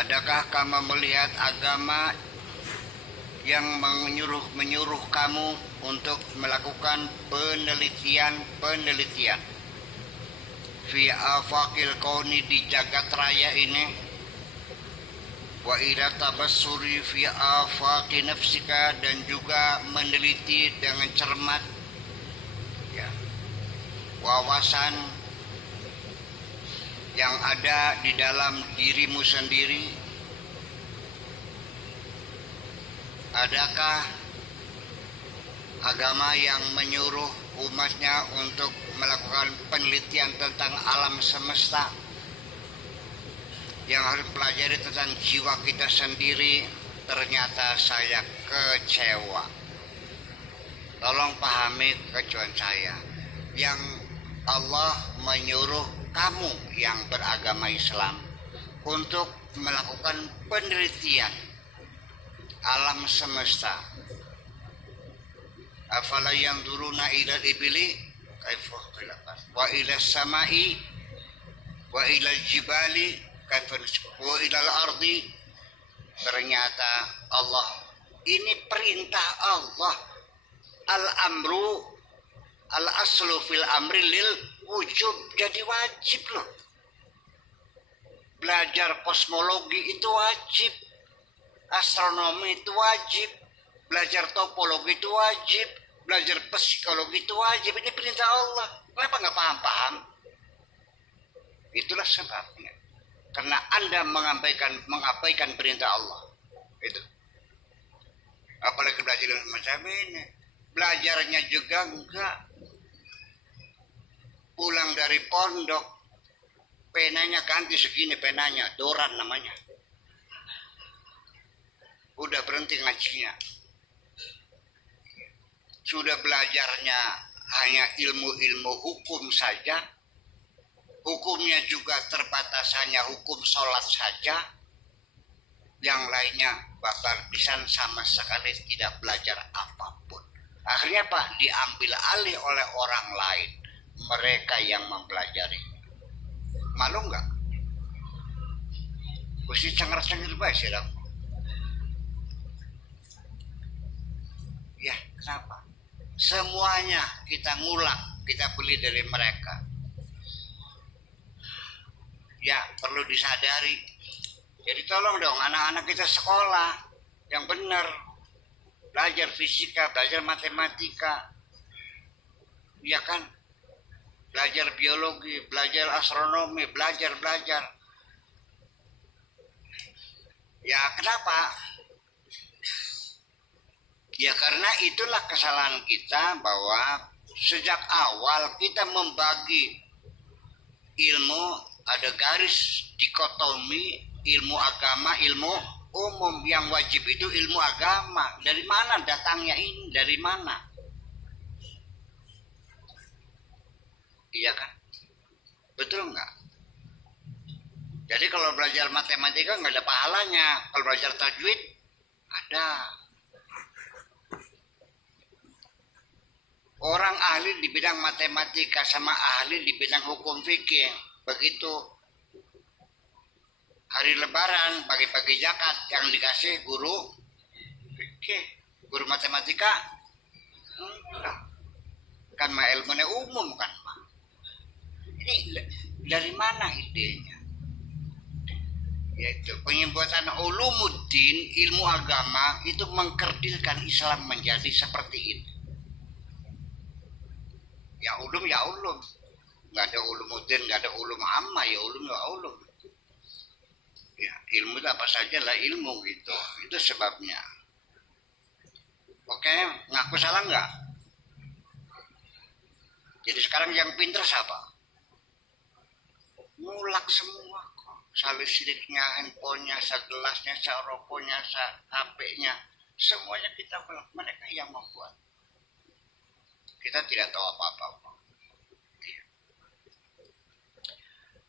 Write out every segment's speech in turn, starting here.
Adakah kamu melihat agama yang menyuruh kamu untuk melakukan penelitian fi afaqil kauni, di jagat raya ini, wa ila tabassuri fi afaqi nafsika, dan juga meneliti dengan cermat ya, wawasan yang ada di dalam dirimu sendiri. Adakah agama yang menyuruh umatnya untuk melakukan penelitian tentang alam semesta, yang harus pelajari tentang jiwa kita sendiri? Ternyata saya kecewa. Tolong pahami kekecewaan saya. Yang Allah menyuruh kamu yang beragama Islam untuk melakukan penelitian alam semesta. Afala yanzuruna ila al-ibili kaifa khalaqat wa ila as-samai wa ila al-jibali kaifa wa ila al-ardi. Ternyata Allah, ini perintah Allah. Al-amru al-aslu fil amri lil wujub, jadi wajib loh. Belajar kosmologi itu wajib, astronomi itu wajib, belajar topologi itu wajib, belajar psikologi itu wajib. Ini perintah Allah. Kenapa nggak paham-paham? Itulah sebabnya. Karena Anda mengabaikan perintah Allah. Itu. Apalagi belajar macam ini. Belajarnya juga enggak. Pulang dari pondok, penanya ganti segini, penanya Doran namanya. Udah berhenti ngajinya. Sudah belajarnya hanya ilmu-ilmu hukum saja. Hukumnya juga terbatasannya hukum sholat saja. Yang lainnya bakal pisan, sama sekali tidak belajar apapun. Akhirnya Pak, diambil alih oleh orang lain. Mereka yang mempelajari. Malu nggak? Mesti cengar-cengir baik sih dong. Ya, kenapa? Semuanya kita ngulang, kita beli dari mereka. Ya, perlu disadari. Jadi tolong dong anak-anak kita sekolah yang benar. Belajar fisika, belajar matematika. Ya kan? Belajar biologi, belajar astronomi, belajar. Ya, kenapa? Ya karena itulah kesalahan kita, bahwa sejak awal kita membagi ilmu, ada garis dikotomi ilmu agama, ilmu umum. Yang wajib itu ilmu agama. Dari mana datangnya ini? Dari mana? Iya kan? Betul nggak? Jadi kalau belajar matematika nggak ada pahalanya. Kalau belajar tajwid ada. Orang ahli di bidang matematika sama ahli di bidang hukum fikih. Begitu hari lebaran, bagi-bagi zakat, yang dikasih guru fikih, guru matematika enggak. Kan mah ilmunya umum kan mah. Ini dari mana idenya? Yaitu penyembuatan ulumuddin, ilmu agama itu mengkerdilkan Islam menjadi seperti ini. Ya ulum, nggak ada ulumuddin, nggak ada ulum amma, ya ulum. Ya ilmu itu apa saja lah ilmu gitu. Itu sebabnya. Oke, ngaku salah nggak? Jadi sekarang yang pinter siapa? Mulak semua kok. Listriknya, handphonenya, segelasnya, rokoknya, HP-nya, semuanya kita mereka yang membuat. Kita tidak tahu apa-apa.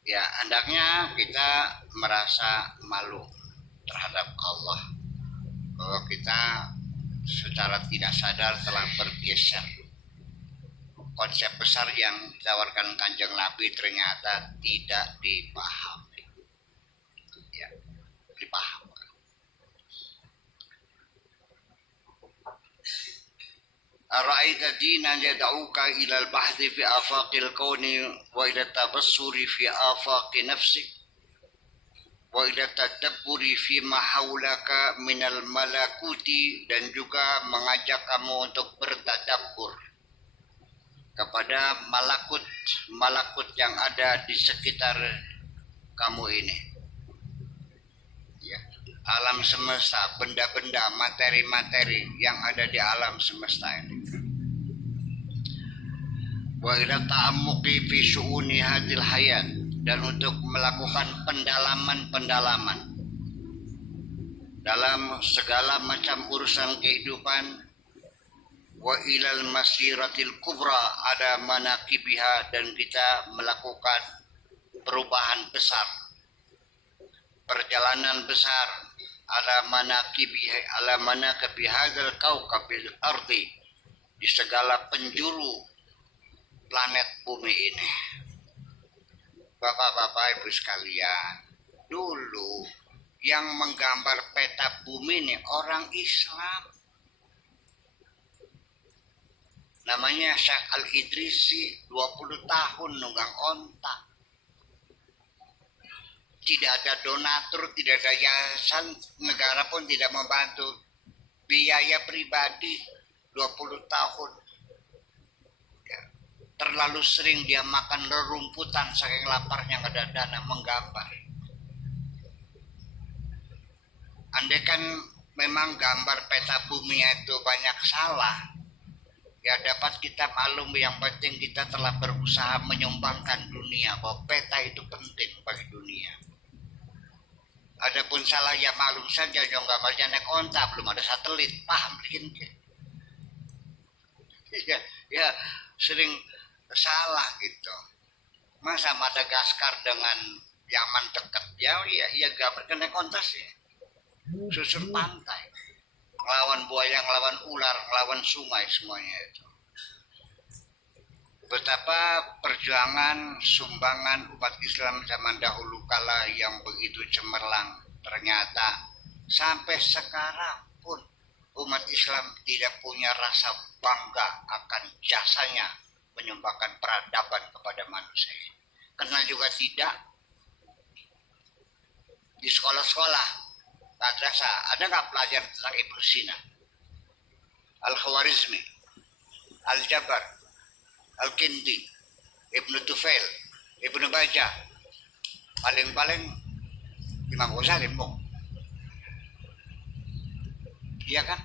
Ya, hendaknya kita merasa malu terhadap Allah bahwa kita secara tidak sadar telah bergeser. Konsep besar yang ditawarkan Kanjeng Nabi ternyata tidak dipahami. Ya, ra'aita dinan yad'uka ila al-bahthi fi afaqil kauni wa ila tabassuri fi afaqi nafsik wa ila tadabburi fi ma haulaka minal malakuti, dan juga mengajak kamu untuk bertadabbur kepada malakut yang ada di sekitar kamu ini, ya, alam semesta, benda-benda, materi-materi yang ada di alam semesta ini. Wa ila ta'ammuqi fi syu'uni hadil hayat, dan untuk melakukan pendalaman-pendalaman dalam segala macam urusan kehidupan. Wa ilal masiratil kubra ada manaqibiha, dan kita melakukan perubahan besar, perjalanan besar, ala manaqibi hadzal kaukabil ardi, di segala penjuru planet bumi ini. Bapak-bapak, ibu sekalian, dulu yang menggambar peta bumi ini orang Islam. Namanya Syekh Al-Idrisi, 20 tahun nunggang ontak. Tidak ada donatur, tidak ada yayasan, negara pun tidak membantu. Biaya pribadi 20 tahun. Ya, terlalu sering dia makan rerumputan saking laparnya nggak ada dana menggambar. Andai kan memang gambar peta bumi itu banyak salah, ya dapat kita maklum, yang penting kita telah berusaha menyumbangkan dunia bahwa peta itu penting bagi dunia. Adapun salah ya maklum saja, yang gambarnya naik onta, belum ada satelit, paham bikin. Ya sering salah gitu. Masa Madagaskar dengan Yaman dekat, ya gambarkan naik onta sih, susur pantai, ngelawan buaya, ngelawan ular, ngelawan sungai, semuanya itu. Betapa perjuangan sumbangan umat Islam zaman dahulu kala yang begitu cemerlang, ternyata sampai sekarang pun umat Islam tidak punya rasa bangga akan jasanya menyumbangkan peradaban kepada manusia. Karena juga tidak di sekolah-sekolah madrasah ada nggak pelajaran tentang Ibnu Sina, Al-Khwarizmi, Al-Jabar, Al-Kindi, Ibnu Tufail, Ibnu Bajah, paling-paling Imam Ghazali, iya kan?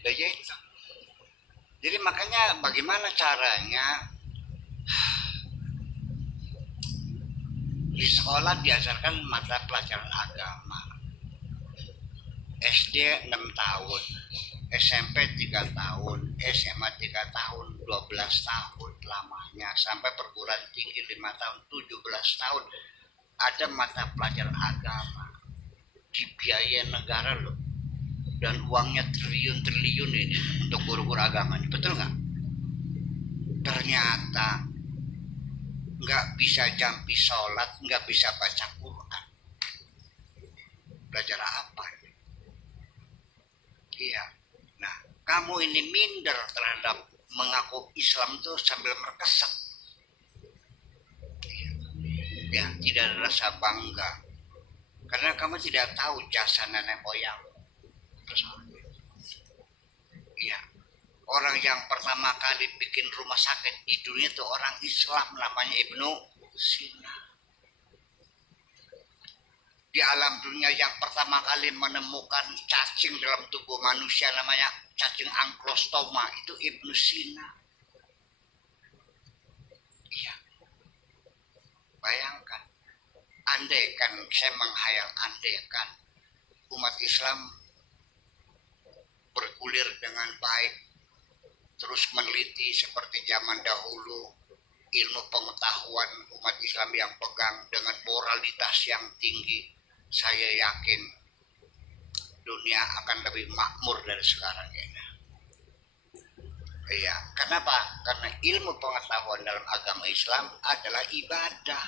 Itu. Jadi makanya bagaimana caranya di sekolah diajarkan mata pelajaran agama. SD 6 tahun, SMP 3 tahun, SMA 3 tahun, 12 tahun lamanya, sampai perguruan tinggi 5 tahun, 17 tahun ada mata pelajaran agama, dibiayai negara loh, dan uangnya triliun-triliun ini untuk guru-guru agama ini, betul nggak? Ternyata nggak bisa jampi sholat, nggak bisa baca Quran, belajar apa? Iya. Nah, kamu ini minder terhadap mengaku Islam itu sambil merkesek. Ya, tidak ada rasa bangga. Karena kamu tidak tahu jasa nenek moyang. Iya. Orang yang pertama kali bikin rumah sakit di dunia itu orang Islam, namanya Ibnu Sina. Di alam dunia yang pertama kali menemukan cacing dalam tubuh manusia namanya cacing anklostoma, itu Ibnu Sina. Iya. Bayangkan, andaikan, saya menghayal, andaikan umat Islam bergulir dengan baik, terus meneliti seperti zaman dahulu, ilmu pengetahuan umat Islam yang pegang dengan moralitas yang tinggi, saya yakin dunia akan lebih makmur dari sekarang ini. Iya, kenapa? Karena ilmu pengetahuan dalam agama Islam adalah ibadah.